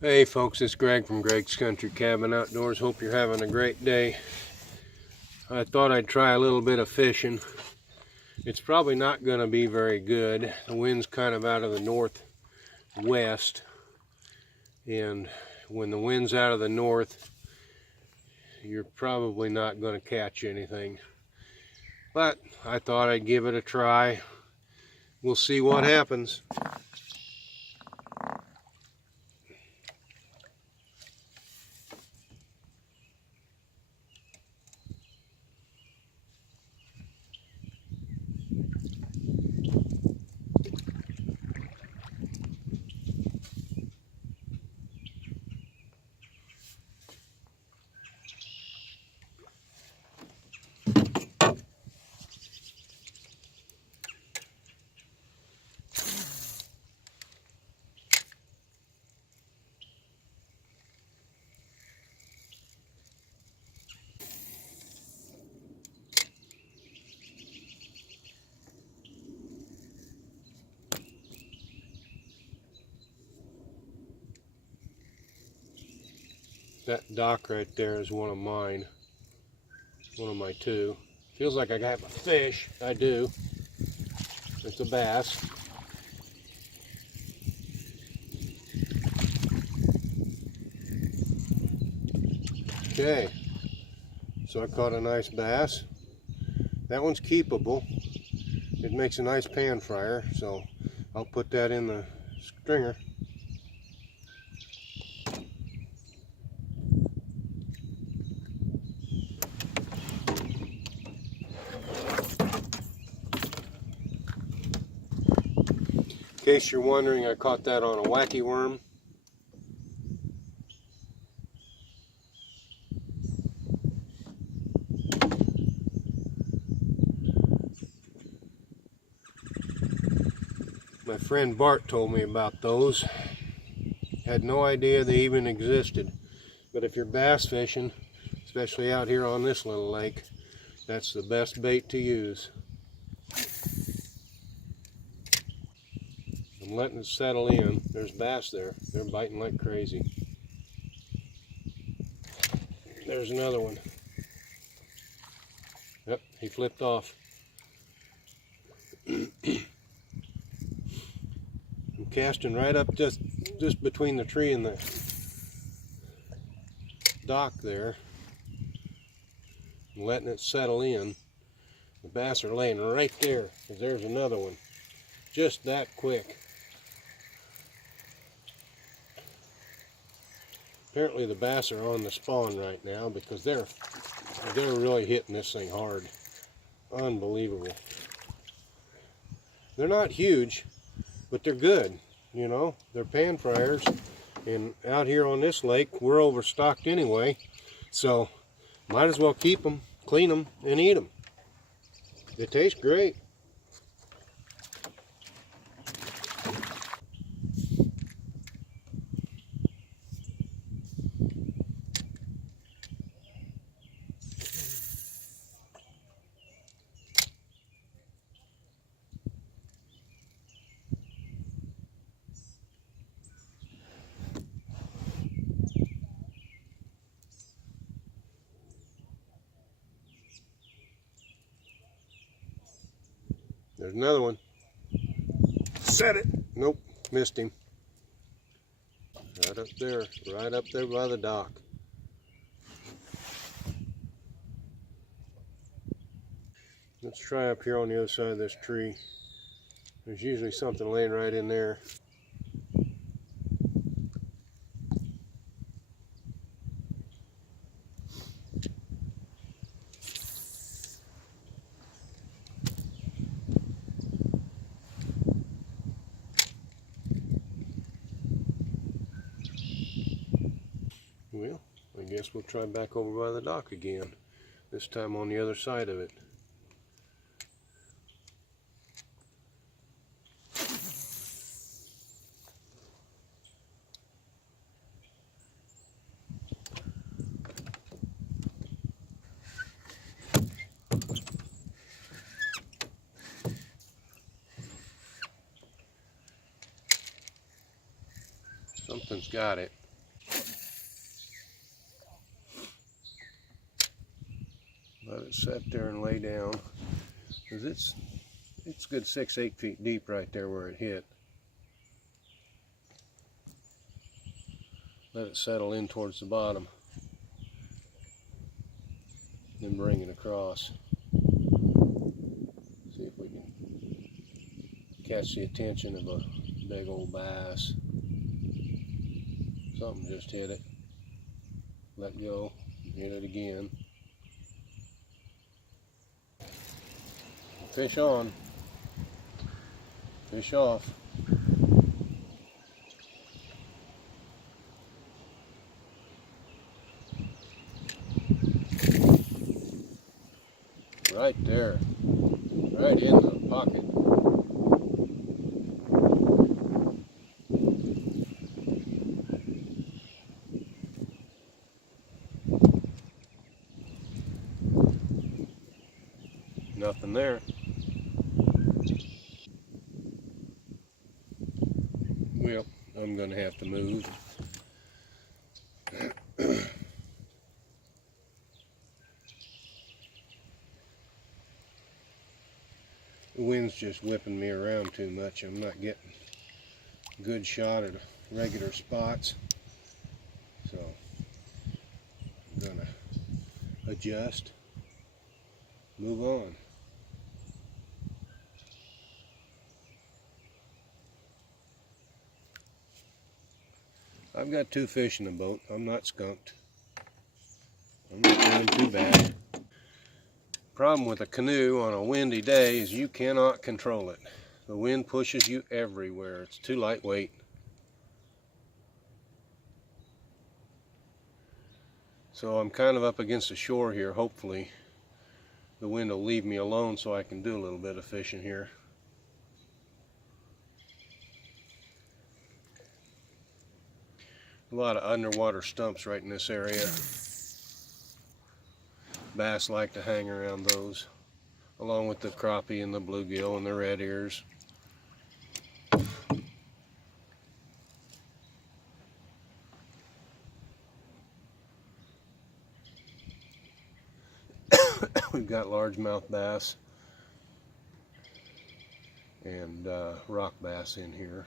Hey folks, it's Greg from Greg's Country Cabin Outdoors. Hope you're having a great day. I thought I'd try a little bit of fishing. It's probably not going to be very good. The wind's kind of out of the northwest, and when the wind's out of the north, you're probably not going to catch anything. But I thought I'd give it a try. We'll see what happens. That dock right there is one of mine. One of my two. Feels like I have a fish. I do. It's a bass. Okay, so I caught a nice bass. That one's keepable. It makes a nice pan fryer, so I'll put that in the stringer. In case you're wondering, I caught that on a wacky worm. My friend Bart told me about those. Had no idea they even existed. But if you're bass fishing, especially out here on this little lake, that's the best bait to use. I'm letting it settle in. There's bass there. They're biting like crazy. There's another one. Yep, he flipped off. I'm casting right up just between the tree and the dock there. I'm letting it settle in. The bass are laying right there, because there's another one. Just that quick. Apparently the bass are on the spawn right now, because they're really hitting this thing hard. Unbelievable. They're not huge, but they're good. You know, they're pan fryers, and out here on this lake we're overstocked anyway, so might as well keep them, clean them, and eat them. They taste great. There's another one. Set it. Nope, missed him. Right up there by the dock. Let's try up here on the other side of this tree. There's usually something laying right in there. Well, I guess we'll try back over by the dock again. This time on the other side of it. Something's got it. Let it sit there and lay down, because it's a good 6-8 feet deep right there where it hit. Let it settle in towards the bottom, then bring it across. See if we can catch the attention of a big old bass. Something just hit it. Let go, hit it again. Fish on, fish off. Right there, right in the pocket. Nothing there. Well, I'm going to have to move. The wind's just whipping me around too much. I'm not getting a good shot at regular spots. So I'm going to adjust, move on. I've got 2 fish in the boat. I'm not skunked. I'm not doing too bad. Problem with a canoe on a windy day is you cannot control it. The wind pushes you everywhere. It's too lightweight. So I'm kind of up against the shore here. Hopefully the wind will leave me alone so I can do a little bit of fishing here. A lot of underwater stumps right in this area. Bass like to hang around those, along with the crappie and the bluegill and the red ears. We've got largemouth bass and rock bass in here.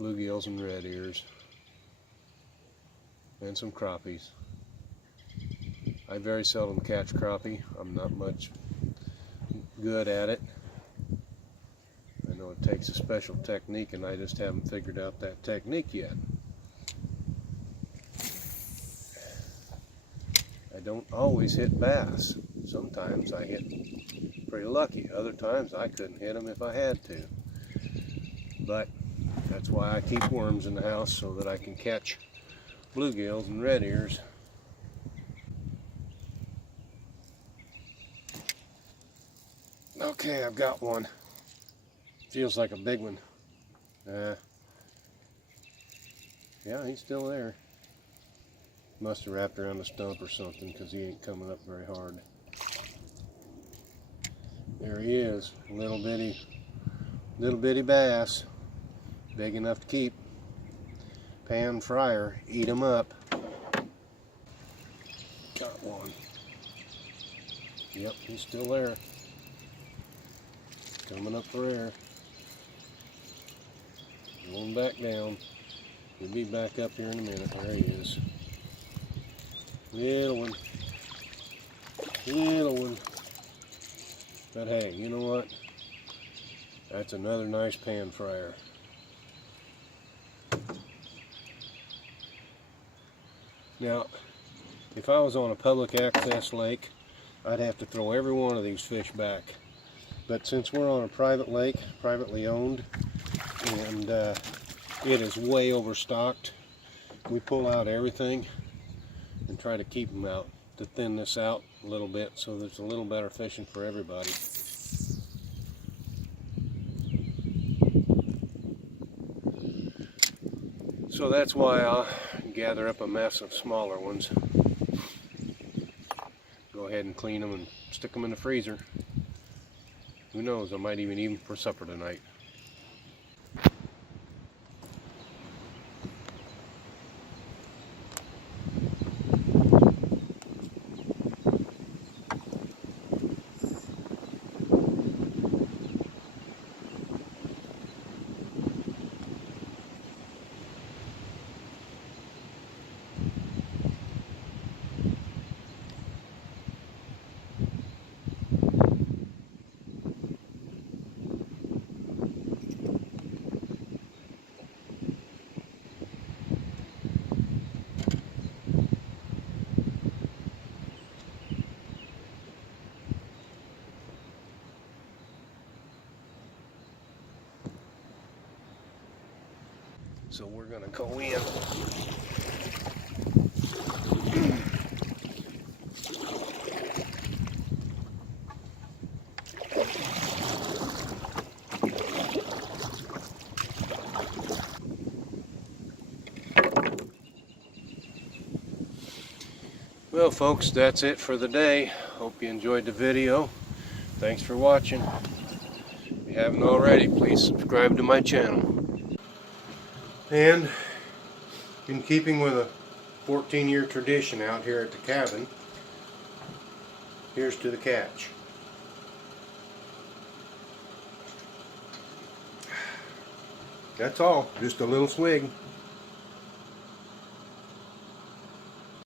Bluegills and red ears. And some crappies. I very seldom catch crappie. I'm not much good at it. I know it takes a special technique and I just haven't figured out that technique yet. I don't always hit bass. Sometimes I hit pretty lucky. Other times I couldn't hit them if I had to. But that's why I keep worms in the house, so that I can catch bluegills and red ears. Okay, I've got one. Feels like a big one. Yeah, he's still there. Must have wrapped around a stump or something, because he ain't coming up very hard. There he is, little bitty bass, big enough to keep. Pan fryer, eat 'em up. Got one. Yep, he's still there. Coming up for air. Going back down. He'll be back up here in a minute. There he is. Little one. Little one. But hey, you know what? That's another nice pan fryer. Now, if I was on a public access lake, I'd have to throw every one of these fish back. But since we're on a private lake, privately owned, and it is way overstocked, we pull out everything and try to keep them out, to thin this out a little bit so there's a little better fishing for everybody. So that's why I'll gather up a mess of smaller ones. Go ahead and clean them and stick them in the freezer. Who knows, I might even eat them for supper tonight. so we're going to go in. Well folks, that's it for the day. Hope you enjoyed the video. Thanks for watching. If you haven't already, please subscribe to my channel. And in keeping with a 14-year tradition out here at the cabin, here's to the catch. That's all, just a little swig.